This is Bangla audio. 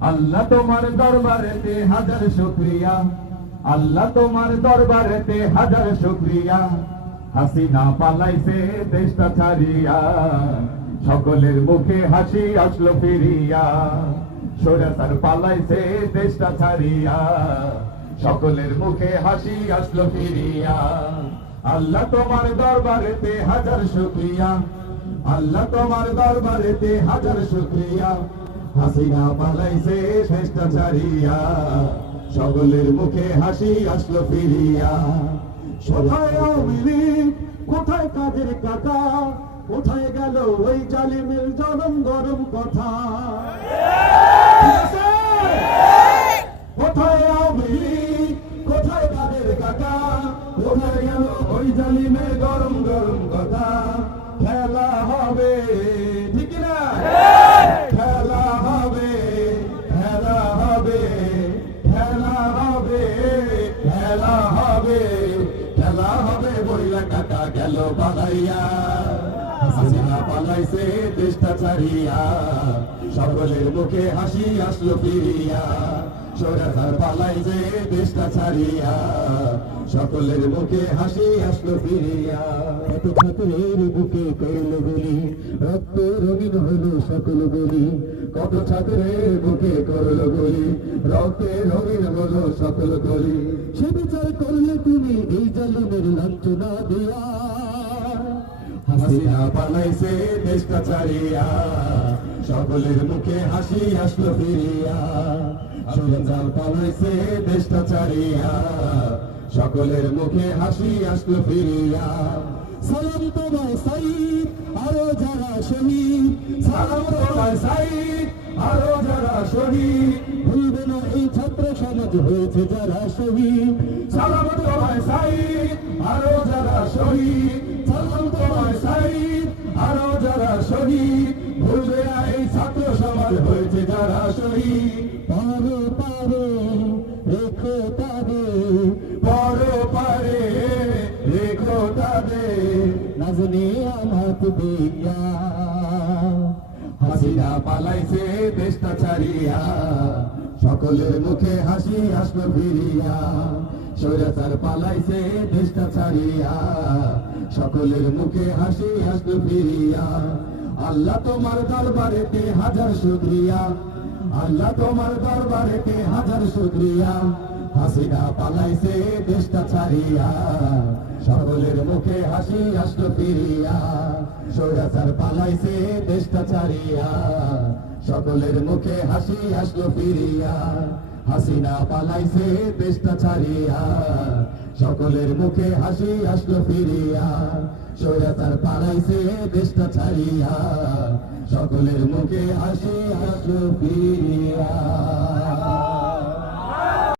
আল্লাহ তোমার দরবারেতে হাজার শুকরিয়া, আল্লাহ তোমার দরবারেতে হাজার শুকরিয়া। হাসিনা পালাইছে দেশটা ছাড়িয়া, সকলের মুখে হাসি আসলো ফিরিয়া। স্বৈরাচার পালাইছে দেশটা ছাড়িয়া, সকলের মুখে হাসি আসলো ফিরিয়া। আল্লাহ তোমার দরবারেতে হাজার শুকরিয়া, আল্লাহ তোমার দরবারেতে হাজার শুকরিয়া। হাসিনা পালাইছে দেশটা ছাড়িয়া, সকলের মুখে হাসি আসলো ফিরিয়া। কোথায় আওয়ামী লীগ, কোথায় কাদের কাকা, কোথায় গেল ওই জালিমের জনম গরম কথা? কোথায় আওয়ামী লীগ, কোথায় কাদের কাকা, কোথায় গেল ওই জালিমের গরম গরম কথা? খেলা হবে ঠিক না, খেলা হবে, খেলা হবে, খেলা হবে, খেলা হবে, খেলা হবে। বইলা কাকা গেল পালাইয়া, হাসিনা পালাইছে দেশটা ছাড়িয়া, সকলের মুখে হাসি আসলো ফিরিয়া। স্বৈরাচার পালাইছে দেশটা ছাড়িয়া, সকলের মুখে হাসি আসলো ফিরিয়া। কত ছাত্রের বুকে করল গুলি, রক্ত রঙিন হলো সকল গলি। কত ছাত্রের বুকে করল গুলি, রক্তে রঙিন হলো সকল গলি। সে বিচার করলে তুমি এই জালিমের লাঞ্ছনা দিয়া। হাসিনা পালাইছে দেশটা ছাড়িয়া, সকলের মুখে হাসি আসলো ফিরিয়া। স্বৈরাচার পালাইছে দেশটা ছাড়িয়া, সকলের মুখে হাসি আসলো ফিরিয়া। সালাম তোমায় সাইদ, আরো যারা শহীদ, সালাম তোমায় সাইদ, আরো যারা শহীদ। ভুলবে না এই ছাত্র সমাজ হয়েছে যারা শহীদ। সালাম তোমায় সাইদ, আরো যারা শহীদ। সালাম তোমায় সাইদ, আরো যারা শহীদ। ভুলবে না এই ছাত্র সমাজ হয়েছে যারা শহীদ। পারো পারো রেখো তাদের, পরো পারে রেখো তাদের, নাজনে আমাত দিয়া। হাসিনা পালাইছে দেশটা ছাড়িয়া, সকলের মুখে হাসি আসলো ফিরিয়া। স্বৈরাচার পালাইছে দেশটা ছাড়িয়া, সকলের মুখে হাসি আসলো ফিরিয়া। আল্লাহ তোমার দরবারেতে হাজার শুকরিয়া, আল্লাহ তোমার দরবারেতে হাজার শুকরিয়া। হাসিনা পালাইছে দেশটা ছাড়িয়া, সকলের মুখে হাসি আসলো ফিরিয়া। স্বৈরাচার পালাইছে দেশটা ছাড়িয়া, সকলের মুখে হাসি আসলো ফিরিয়া। হাসিনা পালাইছে দেশটা ছাড়িয়া, সকলের মুখে হাসি আসলো ফিরিয়া। স্বৈরাচার পালাইছে দেশটা ছাড়িয়া, সকলের মুখে হাসি আসলো ফিরিয়া।